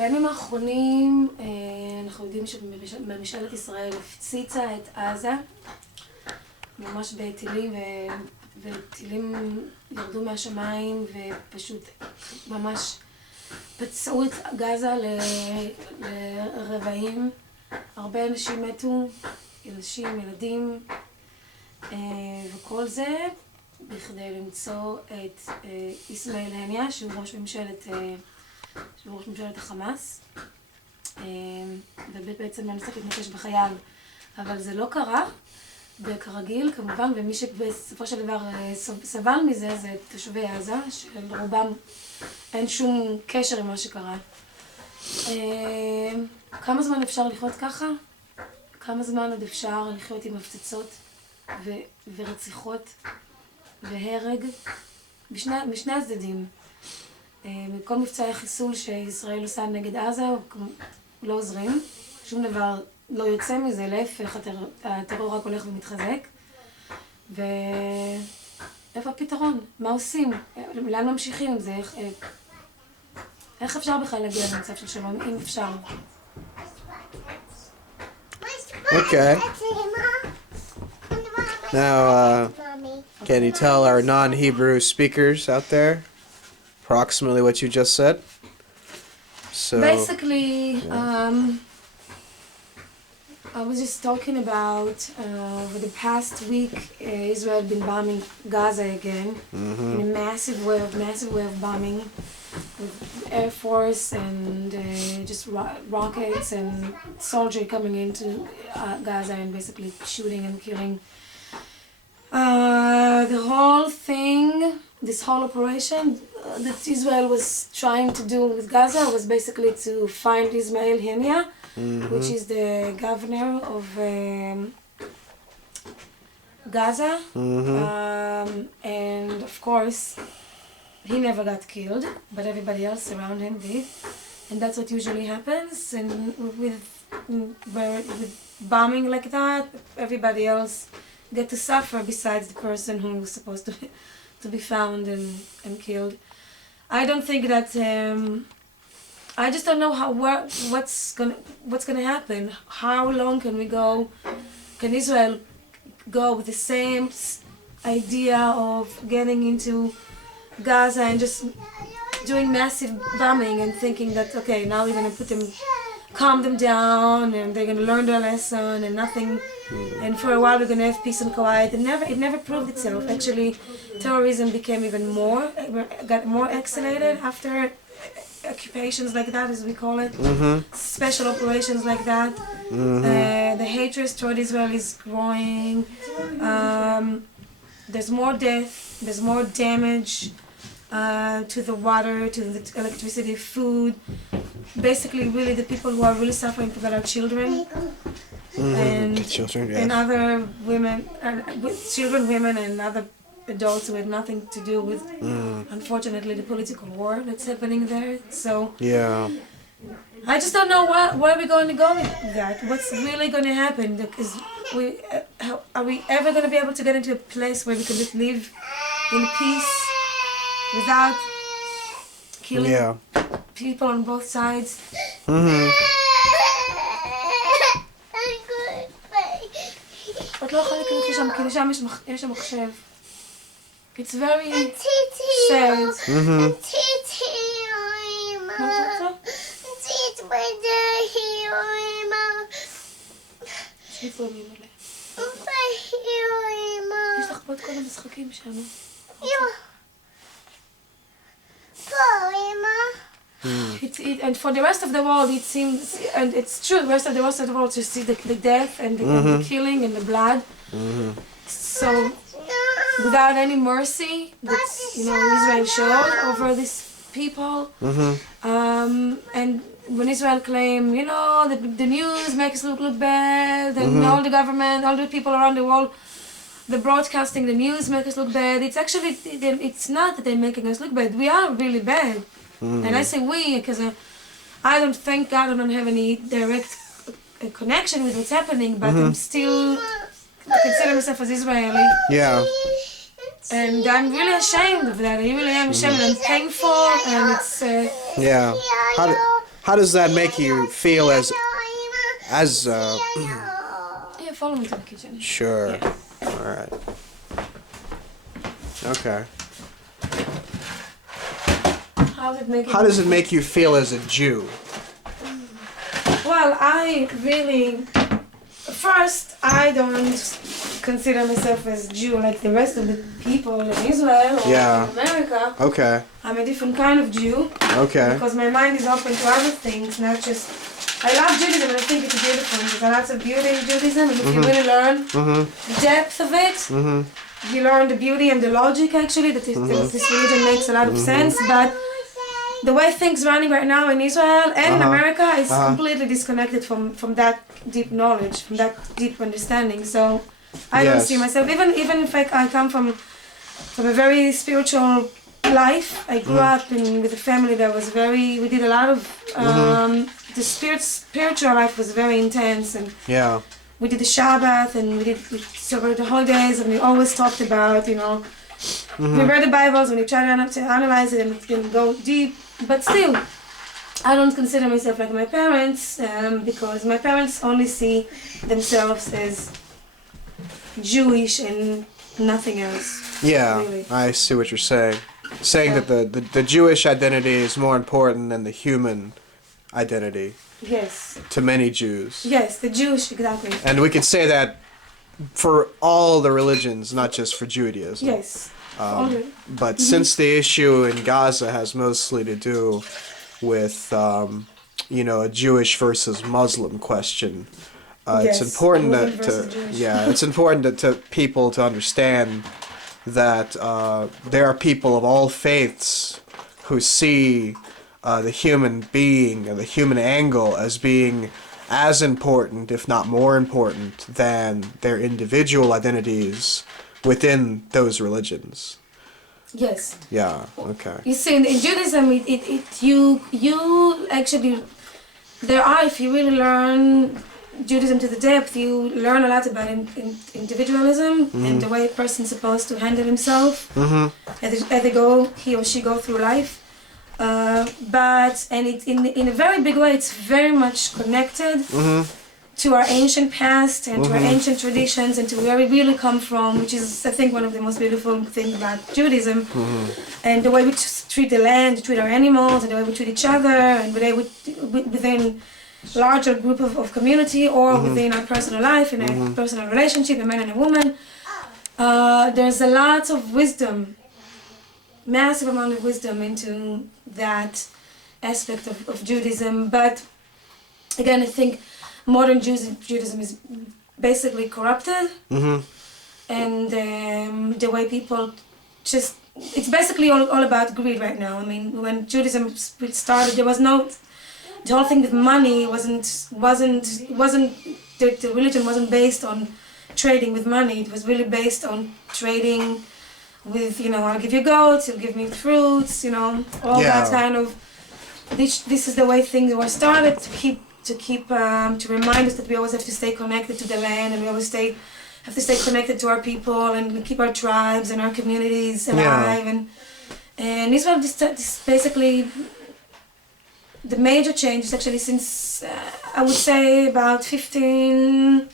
בימים האחרונים אנחנו יודעים שממשלת ישראל הפציצה את עזה, ממש בטילים, וטילים ירדו מהשמיים ופשוט ממש פצעו את גזה לרבעים. הרבה אנשים מתו, אנשים, ילדים, וכל זה בכדי למצוא את איסמעיל הניה, שהוא ראש ממשלת החמאס, ובעצם לנסות להתנקש בחייל. אבל זה לא קרה, וכרגיל כמובן, ומי שבסופו של דבר סבל מזה זה תושבי עזה, שלרובם אין שום קשר עם מה שקרה. כמה זמן אפשר לחיות ככה? כמה זמן עוד אפשר לחיות עם הפצצות ורציחות והרג משני הצדדים? מכל מבצעי החיסול שישראל עושה נגד עזה לא עוזרים, שום דבר לא יוצא מזה, להפך, הטרור רק הולך ומתחזק. ואיפה הפתרון? מה עושים? לאן ממשיכים עם זה? איך אפשר בכלל להגיע למצב של שלום, אם אפשר? Okay. Now, can you tell our non-Hebrew speakers out there approximately what you just said? So basically, I was just talking about over the past week, Israel had been bombing Gaza again in a massive way of bombing with Air Force and just rockets and soldiers coming into Gaza and basically shooting and killing. The whole thing, this whole operation that Israel was trying to do with Gaza was basically to find Ismail Hania, which is the governor of Gaza, and of course he never got killed, but everybody else around him did, and that's what usually happens. And with bombing like that, everybody else get to suffer besides the person who was supposed to be found and killed. I don't think that I just don't know what's gonna happen. How long can we go? Can Israel go with the same idea of getting into Gaza and just doing massive bombing and thinking that okay, now we're gonna calm them down and they're gonna learn their lesson and nothing, and for a while we're gonna have peace and quiet. It never proved itself. Actually, terrorism became got more escalated after occupations like that, as we call it, special operations like that. The hatred toward Israel is growing. There's more death, there's more damage to the water, to the electricity, food. Basically, really, the people who are really suffering for that are children. And children, yeah. And other women, children, women, and other adults who had nothing to do with, unfortunately, the political war that's happening there. So yeah, I just don't know where we're going to go with that. What's really going to happen? Because are we ever going to be able to get into a place where we can just live in peace without killing people on both sides? את לא יכולה להיכנס לשם, כי לשם יש שם מחשב. It's very sad. מה אתה רוצה? יש לי פה מי מלא. יש לך פה את כל המשחקים שם. And for the rest of the world, it seems, and it's true, the rest of the world to see the death and the killing and the blood. So, without any mercy that Israel showed over these people, and when Israel claimed, the news makes us look bad, and all the government, all the people around the world, the broadcasting, the news make us look bad. It's actually, it's not that they're making us look bad. We are really bad. And I say we because I don't, thank God, I don't have any direct connection with what's happening, but I'm still, I consider myself as Israeli. yeah. And I'm really ashamed of that. I really am ashamed, and painful, and it's... Yeah. how does that make you feel as Yeah, follow me to the kitchen. Sure. Yeah. All right. Okay. How does it make you feel as a Jew? Well, first, I don't consider myself as Jew like the rest of the people in Israel or in America. Okay. I'm a different kind of Jew. Okay. Because my mind is open to other things, not just... I love Judaism and I think it's beautiful. There's lots of beauty in Judaism, and if you really learn the depth of it, you learn the beauty and the logic, actually, that this religion makes a lot of sense. But the way things running right now in Israel and in America is completely disconnected from that deep knowledge, from that deep understanding. So I don't see myself, even if I come from a very spiritual life. I grew up with a family that was we did a lot of, the spiritual life was very intense, and we did the Shabbat, and we celebrated the holidays, and we always talked about, we read the Bibles, and we tried to analyze it, and we didn't go deep. But still, I don't consider myself like my parents, because my parents only see themselves as Jewish and nothing else. Yeah, really. I see what you're saying. Saying that the Jewish identity is more important than the human identity. Yes. To many Jews. Yes, the Jewish, exactly. And we could say that for all the religions, not just for Judaism. Yes. But since the issue in Gaza has mostly to do with, a Jewish versus Muslim question, it's important it's important to people to understand that there are people of all faiths who see the human being or the human angle as being as important, if not more important, than their individual identities within those religions. Yes. Yeah. Okay. You see, in Judaism, you actually, if you really learn Judaism to the depth, you learn a lot about individualism and the way a person's supposed to handle himself as he or she go through life. In a very big way, it's very much connected to our ancient past and to our ancient traditions and to where we really come from, which is, I think, one of the most beautiful things about Judaism. And the way we treat the land, treat our animals, and the way we treat each other, and the way within larger group of community or within our personal life, in a personal relationship, a man and a woman. There's a lot of wisdom, massive amount of wisdom into that aspect of Judaism. But again, I think modern Judaism is basically corrupted, and the way people just, it's basically all about greed right now. I mean, when Judaism started, there was the whole thing with money the religion wasn't based on trading with money. It was really based on trading with, I'll give you goats, you'll give me fruits, all that kind of, this is the way things were started to remind us that we always have to stay connected to the land, and we always have to stay connected to our people, and we keep our tribes and our communities alive. And Israel, this basically, the major change is actually since, I would say about 15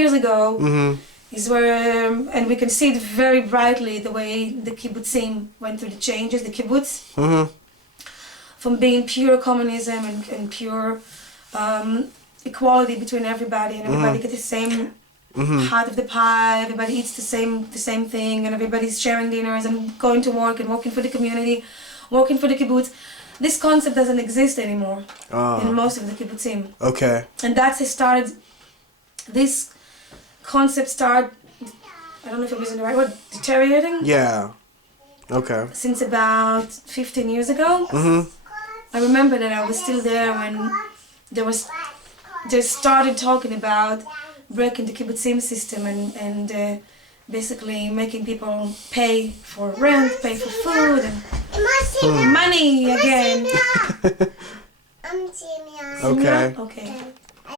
years ago, is where, and we can see it very brightly, the way the kibbutzim went through the changes, the kibbutz, from being pure communism and pure equality between everybody, and everybody gets the same part of the pie, everybody eats the same thing, and everybody's sharing dinners and going to work and working for the community, working for the kibbutz. This concept doesn't exist anymore in most of the kibbutzim. Okay. And this concept started, I don't know if I'm using the right word, deteriorating? Yeah. Okay. Since about 15 years ago. I remember that I was still there when they started talking about breaking the kibbutzim system and basically making people pay for rent, pay for food, and money again. Okay. Okay.